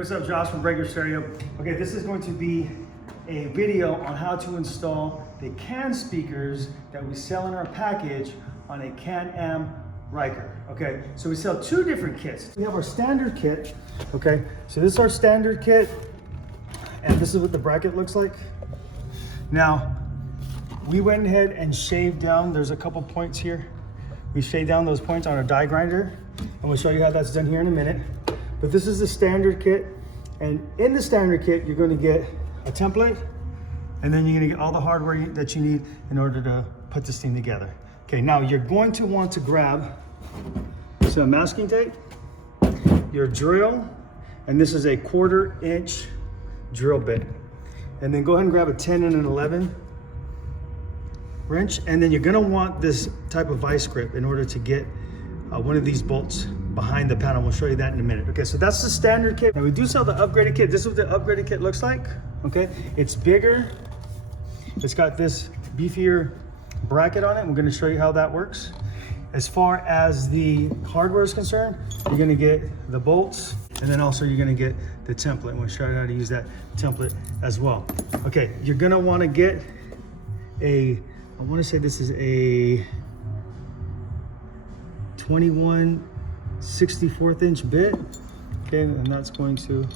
what's up, Josh from Breaker Stereo. Okay, this is going to be a video on how to install the Can speakers that we sell in our package on a Can-am Ryker. Okay, so we sell two different kits. We have our standard kit. Okay, so this is our standard kit, and this is what the bracket looks like. Now, we went ahead and shaved down, there's a couple points here. We shaved down those points on a die grinder, and we'll show you how that's done here in a minute. But this is the standard kit, and in the standard kit, you're going to get a template, and then you're going to get all the hardware that you need in order to put this thing together. Okay, now you're going to want to grab some masking tape, your drill, and this is a 1/4 inch drill bit. And then go ahead and grab a 10 and an 11 wrench, and then you're going to want this type of vice grip in order to get one of these bolts behind the panel. We'll show you that in a minute. Okay, so that's the standard kit. Now we do sell the upgraded kit. This is what the upgraded kit looks like. Okay, it's bigger. It's got this beefier bracket on it. We're going to show you how that works. As far as the hardware is concerned, you're going to get the bolts, and then also you're going to get the template. We'll show you how to use that template as well. Okay, you're going to want to get I want to say this is a 21/64 inch bit. Okay, and that's going to,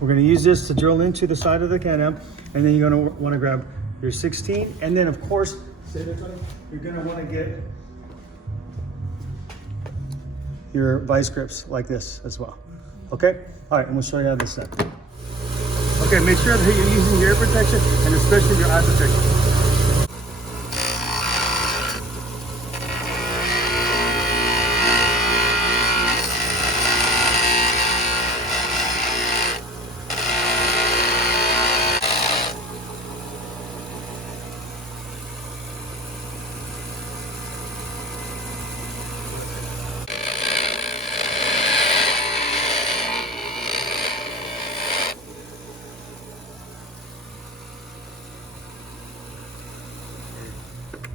we're going to use this to drill into the side of the Can-am, and then you're going to want to grab your 16, and then of course, you're going to want to get your vice grips like this as well. Okay, all right, and we'll show you how this is done. Okay, make sure that you're using your ear protection and especially your eye protection.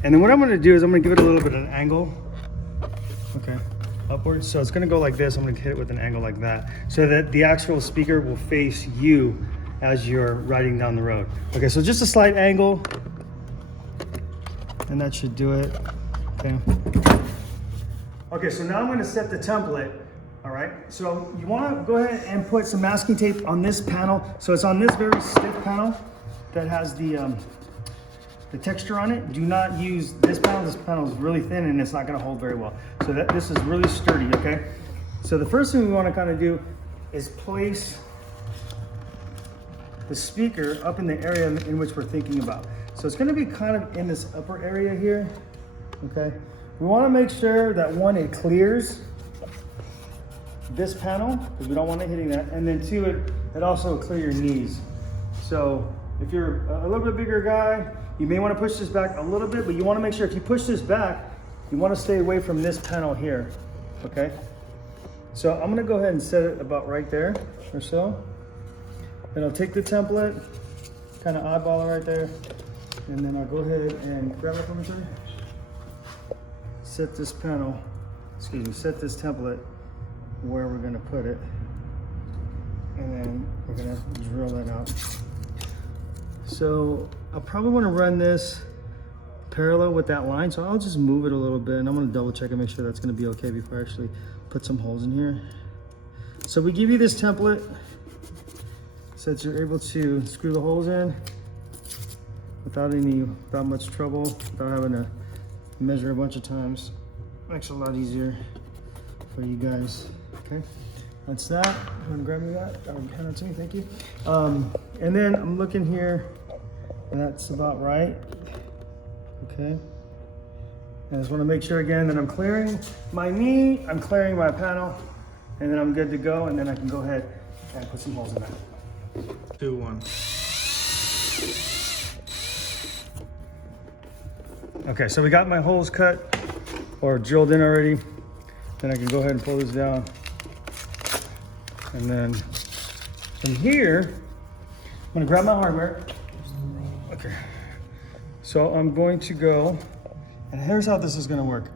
And then what I'm gonna do is I'm gonna give it a little bit of an angle, okay, upwards. So it's gonna go like this. I'm gonna hit it with an angle like that so that the actual speaker will face you as you're riding down the road. Okay, so just a slight angle, and that should do it, okay. Okay, so now I'm gonna set the template, all right? So you wanna go ahead and put some masking tape on this panel. So it's on this very stiff panel that has the texture on it. Do not use this panel. This panel is really thin and it's not going to hold very well. So this is really sturdy, okay? So the first thing we want to kind of do is place the speaker up in the area in which we're thinking about. So it's going to be kind of in this upper area here, okay? We want to make sure that one, it clears this panel because we don't want it hitting that, and then two, it also will clear your knees. So if you're a little bit bigger guy, you may want to push this back a little bit, but you want to make sure if you push this back, you want to stay away from this panel here, okay? So I'm going to go ahead and set it about right there or so. Then I'll take the template, kind of eyeball it right there, and then I'll go ahead and grab it from each other. Set this panel, set this template where we're going to put it, and then we're going to drill that out. So I probably want to run this parallel with that line, so I'll just move it a little bit, and I'm going to double check and make sure that's going to be okay before I actually put some holes in here. So we give you this template so that you're able to screw the holes in without much trouble, without having to measure a bunch of times. Makes it a lot easier for you guys. Okay, that's that. You want to grab me that? Hand it to me, thank you. And then I'm looking here, and that's about right. Okay. I just want to make sure again that I'm clearing my knee, I'm clearing my panel, and then I'm good to go, and then I can go ahead and put some holes in that. 2, 1. Okay, so we got my holes cut or drilled in already. Then I can go ahead and pull this down. And then from here, I'm gonna grab my hardware. Okay. So I'm going to go, and here's how this is gonna work.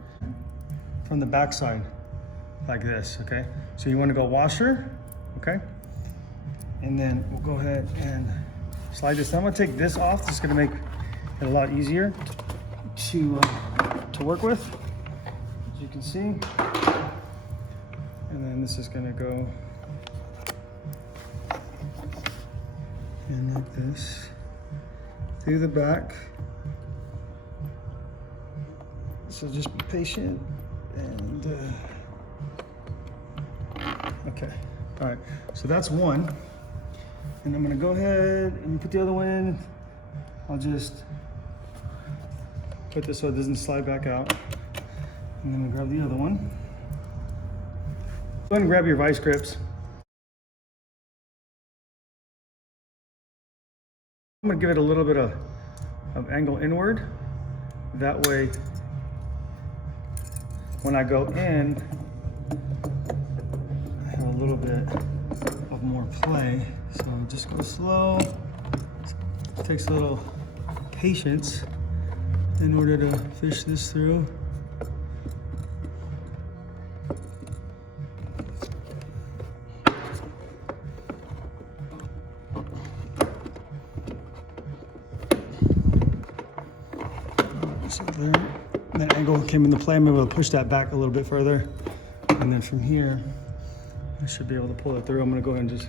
From the back side, like this, okay? So you wanna go washer, okay? And then we'll go ahead and slide this. I'm gonna take this off. This is gonna make it a lot easier to work with, as you can see. And then this is gonna go in like this, through the back. So just be patient and okay. All right, so that's one. And I'm gonna go ahead and put the other one in. I'll just put this so it doesn't slide back out. And then I'm gonna grab the other one. Go ahead and grab your vice grips. I'm gonna give it a little bit of angle inward. That way, when I go in, I have a little bit of more play. So just go slow. It takes a little patience in order to fish this through. So there, that angle came into play. I'm able to push that back a little bit further. And then from here, I should be able to pull it through. I'm gonna go ahead and just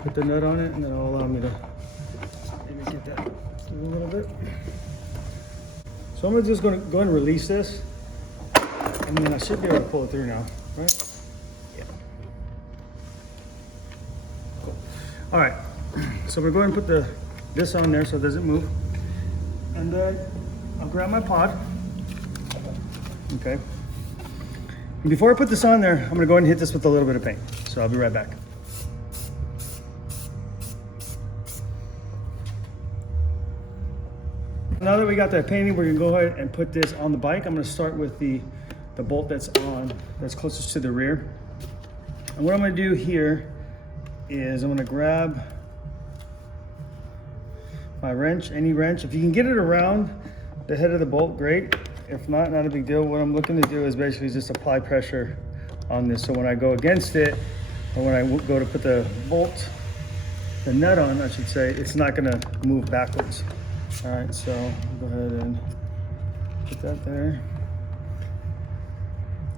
put the nut on it, and that'll allow me to maybe get that through a little bit. So I'm just gonna go ahead and release this, and then I should be able to pull it through now, right? Yeah. Cool. All right, so we're going to put this on there so it doesn't move. And then I'll grab my pod, okay? And before I put this on there, I'm gonna go ahead and hit this with a little bit of paint. So I'll be right back. Now that we got that painting, we're gonna go ahead and put this on the bike. I'm gonna start with the bolt that's closest to the rear. And what I'm gonna do here is I'm gonna grab my wrench, any wrench. If you can get it around the head of the bolt, great. If not, not a big deal. What I'm looking to do is basically just apply pressure on this. So when I go against it, or when I go to put the bolt, the nut on, I should say, it's not gonna move backwards. All right, so I'll go ahead and put that there.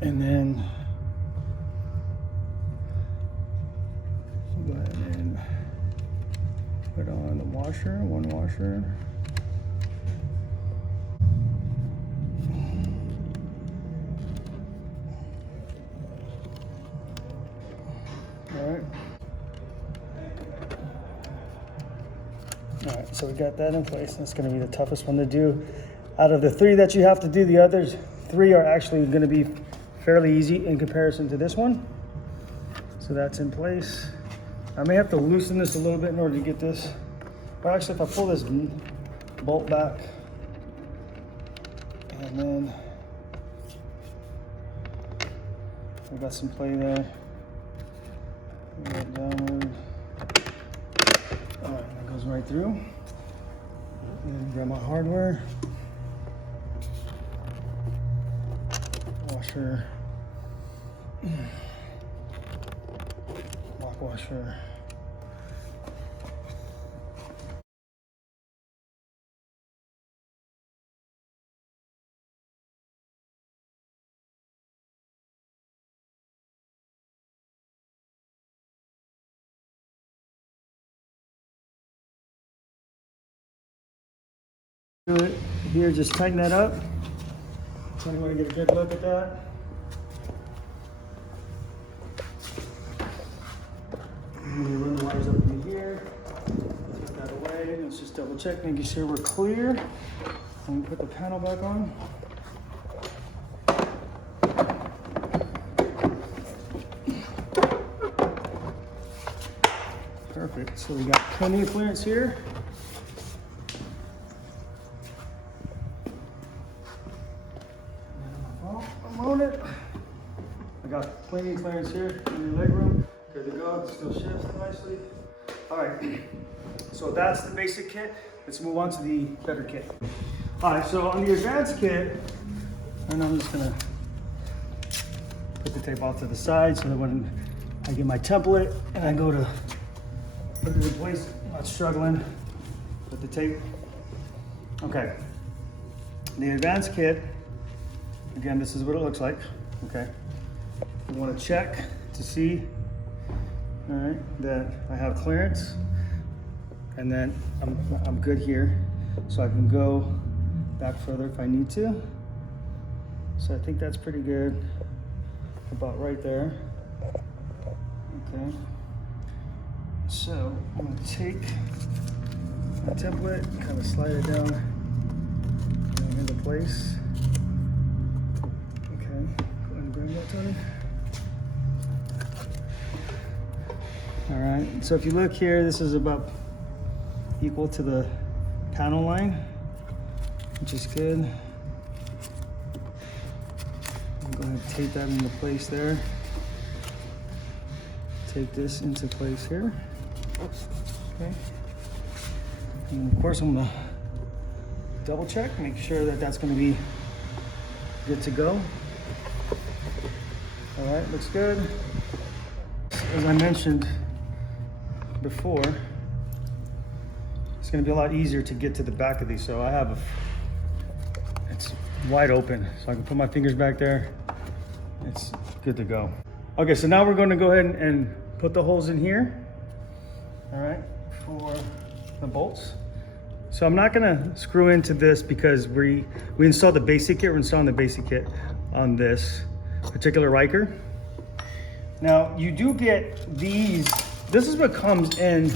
And then I'll go ahead and put on the washer, one washer. All right. All right, so we got that in place. That's gonna be the toughest one to do. Out of the three that you have to do, the others three are actually gonna be fairly easy in comparison to this one. So that's in place. I may have to loosen this a little bit in order to get this. But actually, if I pull this bolt back, and then we got some play there. Downward. All right, that goes right through. And grab my hardware. Washer. Lock washer. Do it here, just tighten that up. So you want to get a good look at that. And you run the wires up in here. Put that away. Let's just double check, making sure we're clear. And put the panel back on. Perfect. So we got plenty of clearance here. On it. I got plenty of clearance here in the leg room. Good to go. It still shifts nicely. All right. So that's the basic kit. Let's move on to the better kit. All right. So on the advanced kit, and I'm just gonna put the tape off to the side so that when I get my template and I go to put it in place. I'm not struggling with the tape. Okay. The advanced kit, again, this is what it looks like, okay? You want to check to see, all right, that I have clearance, and then I'm good here, so I can go back further if I need to. So I think that's pretty good, about right there. Okay. So I'm going to take my template, kind of slide it down into place. Okay, go ahead and grab that, Tony. All right, so if you look here, this is about equal to the panel line, which is good. Go ahead and tape that into place there. Take this into place here. Okay. And of course, I'm gonna double check, make sure that that's gonna be good to go. All right, looks good. As I mentioned before, it's gonna be a lot easier to get to the back of these. So I have it's wide open, so I can put my fingers back there. It's good to go. Okay, so now we're gonna go ahead and put the holes in here, all right, for the bolts. So I'm not gonna screw into this because we installed the basic kit. We're installing the basic kit on this particular Ryker. Now you do get these. This is what comes in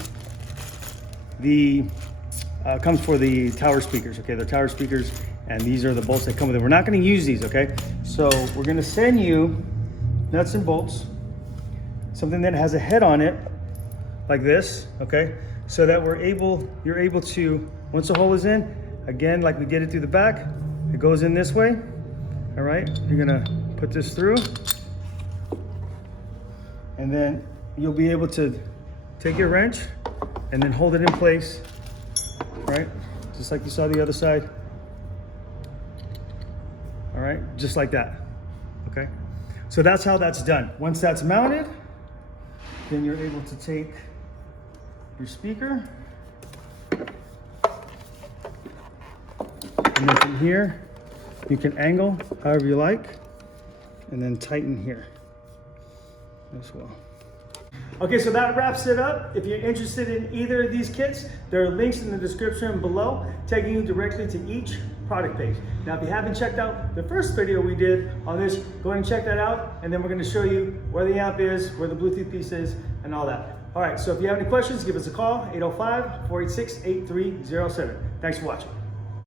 the comes for the tower speakers. Okay, the tower speakers, and these are the bolts that come with it. We're not gonna use these. Okay, so we're gonna send you nuts and bolts, something that has a head on it, like this. Okay, so that you're able to, once the hole is in, again, like we did it through the back, it goes in this way. All right, you're gonna put this through, and then you'll be able to take your wrench and then hold it in place, right? Just like you saw the other side. All right, just like that, okay? So that's how that's done. Once that's mounted, then you're able to take your speaker, and then from here, you can angle however you like, and then tighten here as well. Okay, so that wraps it up. If you're interested in either of these kits, there are links in the description below taking you directly to each product page. Now, if you haven't checked out the first video we did on this, go ahead and check that out, and then we're going to show you where the amp is, where the Bluetooth piece is, and all that. All right, so if you have any questions, give us a call, 805-486-8307. Thanks for watching.